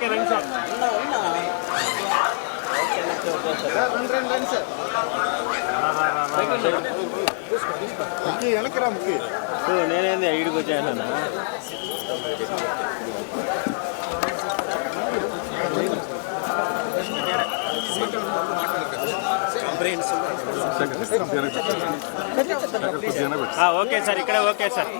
Okay రండి sir. వెనకరా ముక్కి నేనేంది ఐడికి వచ్చాను. ఓకే సార్, ఇక్కడ ఓకే సార్.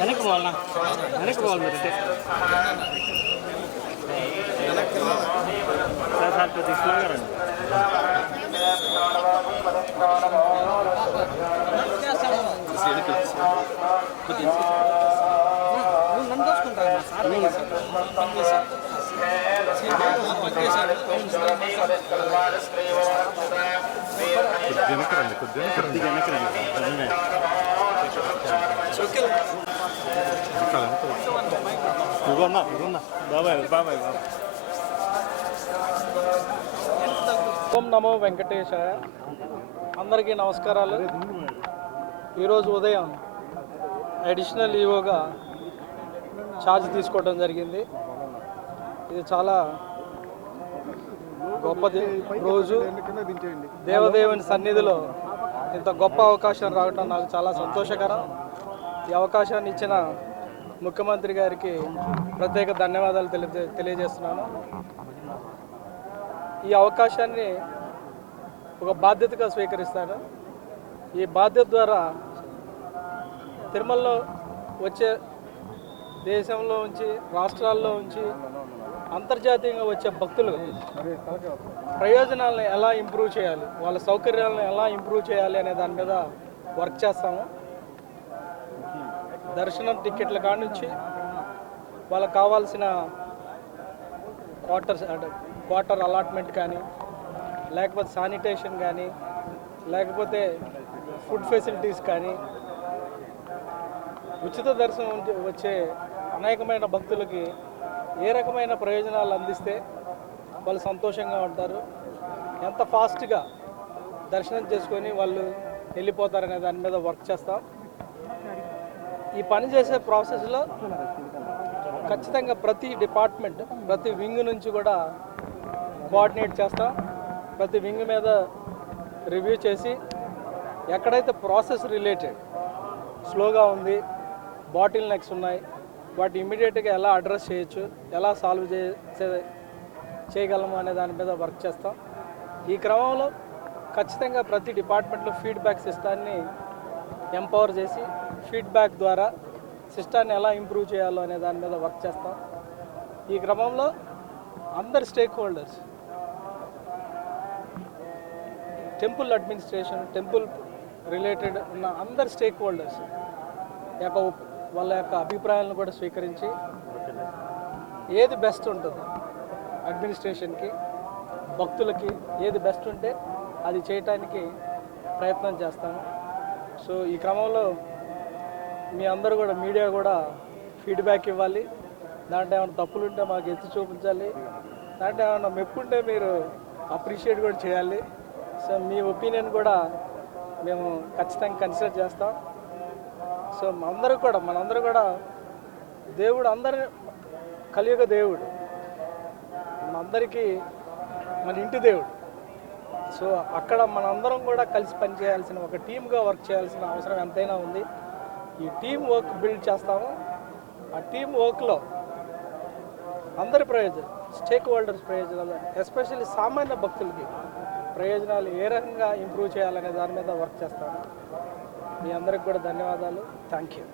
వెనక్కి పోవాలన్నా, వెనక్కి పోవాలి మీరు. సార్ సార్ కొద్దిగా స్లోగా రండి. ఓం నమో వెంకటేశాయ. అందరికీ నమస్కారాలు. ఈరోజు ఉదయం అడిషనల్ ఈవోగా ఛార్జ్ తీసుకోవడం జరిగింది. ఇది చాలా గొప్పది రోజు. దేవదేవుని సన్నిధిలో ఇంత గొప్ప అవకాశం రావటం నాకు చాలా సంతోషకరం. ఈ అవకాశాన్ని ఇచ్చిన ముఖ్యమంత్రి గారికి ప్రత్యేక ధన్యవాదాలు తెలియజేస్తున్నాను. ఈ అవకాశాన్ని ఒక బాధ్యతగా స్వీకరిస్తాను. ఈ బాధ్యత ద్వారా తిరుమలలో వచ్చే దేశంలో ఉంచి, రాష్ట్రాల్లో ఉంచి, అంతర్జాతీయంగా వచ్చే భక్తులు ప్రయోజనాలను ఎలా ఇంప్రూవ్ చేయాలి, వాళ్ళ సౌకర్యాలను ఎలా ఇంప్రూవ్ చేయాలి అనే దాని మీద వర్క్ చేస్తాము. దర్శనం టికెట్ల కాడి నుంచి వాళ్ళకి కావాల్సిన క్వార్టర్ అలాట్మెంట్ కానీ, లేకపోతే శానిటేషన్ కానీ, లేకపోతే ఫుడ్ ఫెసిలిటీస్ కానీ, ఉచిత దర్శనం వచ్చే అనేకమైన భక్తులకి ఏ రకమైన ప్రయోజనాలు అందిస్తే వాళ్ళు సంతోషంగా ఉంటారు, ఎంత ఫాస్ట్గా దర్శనం చేసుకొని వాళ్ళు వెళ్ళిపోతారనే దాని మీద వర్క్ చేస్తాం. ఈ పని చేసే ప్రాసెస్లో ఖచ్చితంగా ప్రతి డిపార్ట్మెంట్, ప్రతి వింగ్ నుంచి కూడా కోఆర్డినేట్ చేస్తాం. ప్రతి వింగ్ మీద రివ్యూ చేసి ఎక్కడైతే ప్రాసెస్ రిలేటెడ్ స్లోగా ఉంది, బాటిల్ నెక్స్ ఉన్నాయి, వాటి ఇమ్మీడియట్గా ఎలా అడ్రస్ చేయొచ్చు, ఎలా సాల్వ్ చేయగలము అనే దాని మీద వర్క్ చేస్తాం. ఈ క్రమంలో ఖచ్చితంగా ప్రతి డిపార్ట్మెంట్లో ఫీడ్బ్యాక్ సిస్టాన్ని ఎంపవర్ చేసి ఫీడ్బ్యాక్ ద్వారా సిస్టాన్ని ఎలా ఇంప్రూవ్ చేయాలో అనే దాని మీద వర్క్ చేస్తాం. ఈ క్రమంలో అందరి stake holders, temple administration, temple related ఉన్న అందరి స్టేక్ హోల్డర్స్ వాళ్ళ యొక్క అభిప్రాయాలను కూడా స్వీకరించి ఏది బెస్ట్ ఉంటుంది అడ్మినిస్ట్రేషన్కి, భక్తులకి ఏది బెస్ట్ ఉంటే అది చేయటానికి ప్రయత్నం చేస్తాను. సో ఈ క్రమంలో మీ అందరూ కూడా, మీడియా కూడా ఫీడ్బ్యాక్ ఇవ్వాలి. దాంట్లో ఏమైనా తప్పులు ఉంటే మాకు ఎత్తి చూపించాలి, దాంట్లో ఏమైనా మెప్పుంటే మీరు అప్రిషియేట్ కూడా చేయాలి. సో మీ ఒపీనియన్ కూడా మేము ఖచ్చితంగా కన్సిడర్ చేస్తాం. సో మనందరూ కూడా దేవుడు, అందరి కలియుగ దేవుడు, మనందరికీ మన ఇంటి దేవుడు. సో అక్కడ మనందరం కూడా కలిసి పనిచేయాల్సిన, ఒక టీమ్గా వర్క్ చేయాల్సిన అవసరం ఎంతైనా ఉంది. ఈ టీం వర్క్ బిల్డ్ చేస్తాము. ఆ టీం వర్క్లో అందరి ప్రయోజనం, స్టేక్ హోల్డర్స్ ప్రయోజనాలు, ఎస్పెషల్లీ సామాన్య భక్తులకి ప్రయోజనాలు ఏ రకంగా ఇంప్రూవ్ చేయాలనే దాని మీద వర్క్ చేస్తాము. మీ అందరికి కూడా ధన్యవాదాలు. Thank you.